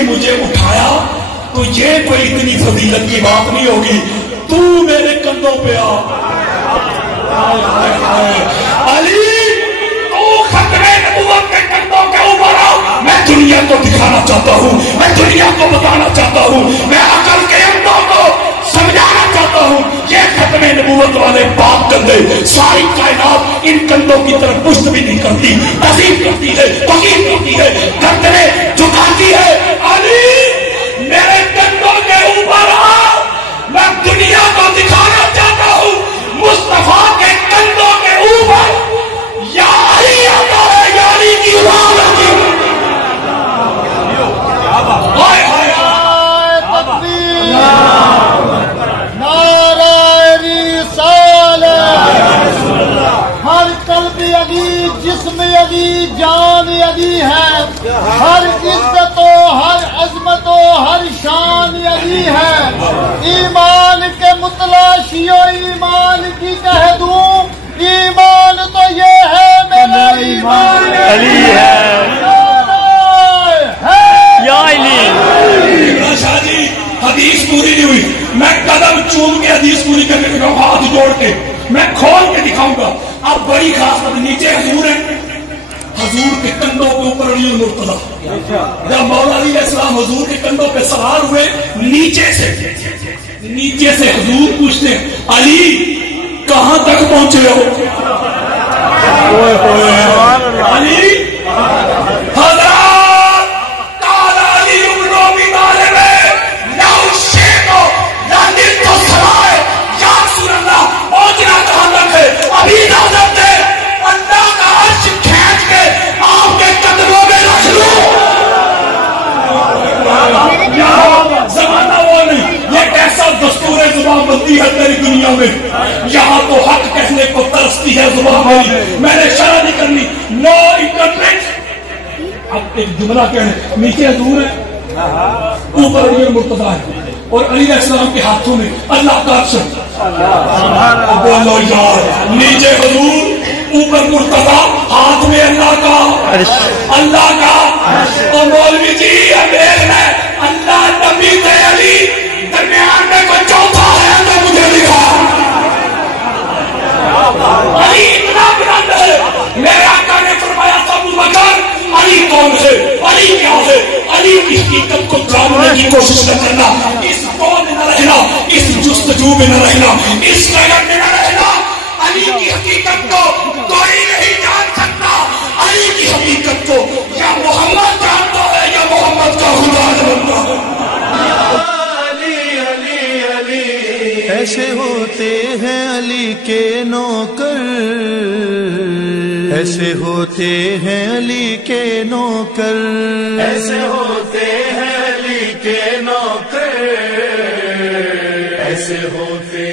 ने मुझे उठाया तो ये कोई इतनी फजीलत की बात नहीं होगी, तू मेरे कंधों पे आ। अली तू खतरे नबूवत के कंधों के ऊपर आओ। मैं दुनिया को दिखाना चाहता हूँ, मैं दुनिया को बताना चाहता हूँ, मैं अकल के अंधों को समझाना चाहता हूँ। ये खतरे नबूवत वाले बाप कंधे, सारी कायनात इन कंधों की तरफ पुष्ट भी नहीं करती, तज़ीम करती है, तकीम करती है, गर्दने झुकाती है। अली मेरे कंधों के ऊपर आओ, मैं दुनिया को दिखाना चाहता हूँ। मुस्तफा के कंधों के ऊपर यारी आता है, यारी की आवाज़ आती है। हाय हाय हर कल्ब अली, जिस्म अली, जान अली है। हर इज्जतो, हर अजमतो, हर शान अली है। ईमान के मुतलाशियो ईमान की कह दूं, ईमान तो ये है मेरा ईमान अली है या अली। शाह जी हदीस पूरी नहीं हुई, मैं कदम चूम के हदीस पूरी करके दिखाऊं, हाथ जोड़ के मैं खोल के दिखाऊंगा। अब बड़ी खास बात, नीचे हजूर है, हजूर के कंधों के ऊपर अली मुर्तजा। जब मौला अली अलैहिस्सलाम हजूर के कंधों पे सवार हुए, नीचे से हजूर पूछते अली कहां तक पहुंचे हो? अली अभी इजाजत दे, अल्लाह का अर्श खींच के आपके कदमों में रख लूं। जमाना वो नहीं, ये कैसा दस्तूर जुबानबंदी है तेरी दुनिया में। यहाँ तो हक कहने को तरसती है जुबान वाली, मैंने शर्म नहीं करनी, नो इंटरनेट। अब एक जुमला कहने, नीचे हजूर है, ऊपर अली मुर्तजा है, और अली अलैहिस्सलाम के हाथों में अल्लाह का अर्श है। बोलो यार, नीचे हजूर, ऊपर मुर्तजा, हाथ में अल्लाह का। और मौलवी जी अमेर में अल्लाह नबी थे अली, दरमियान में कोई चौथा है तो मुझे दिखा। अली इतना बुलंद है, मेरे आका ने फरमाया था अबू बकर अली कौन है, अली क्या है? अली की हकीकत को जानने की कोशिश न करना, इस कौन में न रहना, इस जुस्तजू में न रहना, इस नगर में न रहना। अली की हकीकत को कोई नहीं जान सकता। अली की हकीकत को या मोहम्मद जानता है या मोहम्मद का खुदा जानता है। ऐसे होते हैं अली के नौकर, ऐसे होते हैं अली के नौकर, ऐसे होते हैं अली के नौकर, ऐसे होते